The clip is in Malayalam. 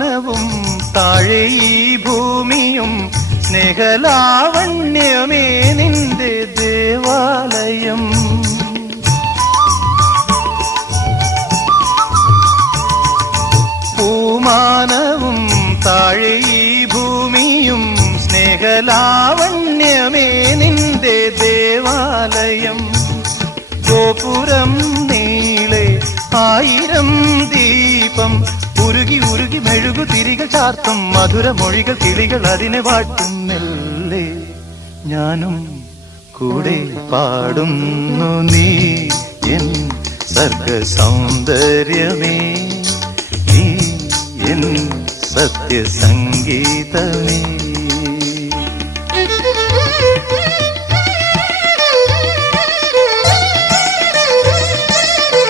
വാനവും താഴെ ഈ ഭൂമിയും സ്നേഹലാവണ്യമേ നിന്റെ ദേവാലയം പൂമാനവും താഴെ ഈ ഭൂമിയും സ്നേഹലാവണ്യമേ നിന്റെ ദേവാലയം ഗോപുരം നീളെ ആയിരം ദീപം ഉരുകി ഉരുകി തിരികൾ ചാർത്തും മധുര മൊഴികൾ കിളികൾ അതിനെ വാട്ടും ഞാനും കൂടെ പാടുന്നു നീ എൻ സർഗ സൗന്ദര്യമേ നീ എൻ സത്യസംഗീതമേ